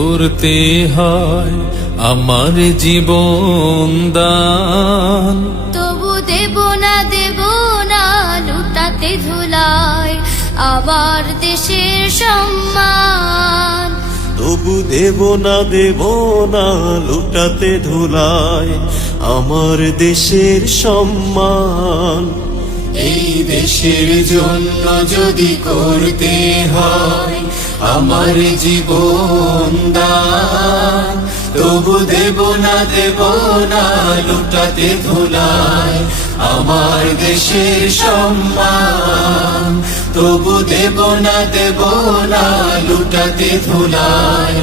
করতে হয় আমার জীবন দান। তবু দেব না লুটাতে ধুলায় আবার দেশের সম্মান। তবু দেব না লুটাতে ধুলায় আমার দেশের সম্মান। এই দেশের জন্য যদি করতে হয় আমার জীবন দান, তবু দেব না লুটাতে ধুলায় আমার দেশের সম্মান। তবু দেব না লুটাতে ধুলায়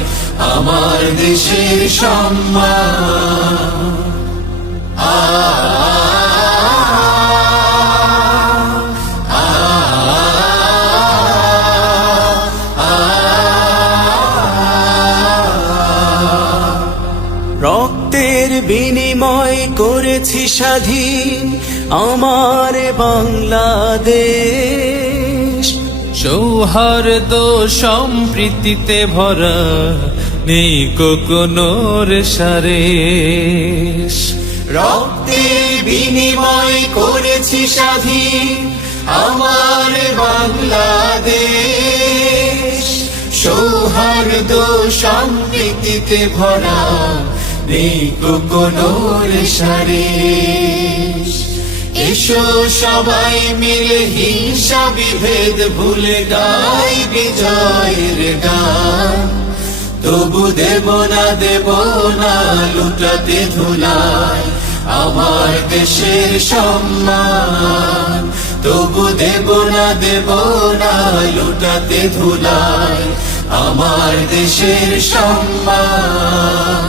আমার দেশের সম্মান। রক্তের বিনিময় করেছি স্বাধীন আমার বাংলাদেশ। সৌহার্দ্য সম্প্রীতিতে ভরা নেই কোনো রেশারেশ। রক্তের বিনিময় করেছি স্বাধীন আমার বাংলাদেশ। সৌহার্দ্য সম্প্রীতিতে ভরা নেই কোনো রেশারেশ। এসো সবাই মিলে হিংসা বিভেদ ভুলে গাই বিজয়ের গান। তবু দেব না লুটাতে ধুলায় আমার দেশের সম্মান। তবু দেব না লুটাতে ধুলায় আমার দেশের সম্মান।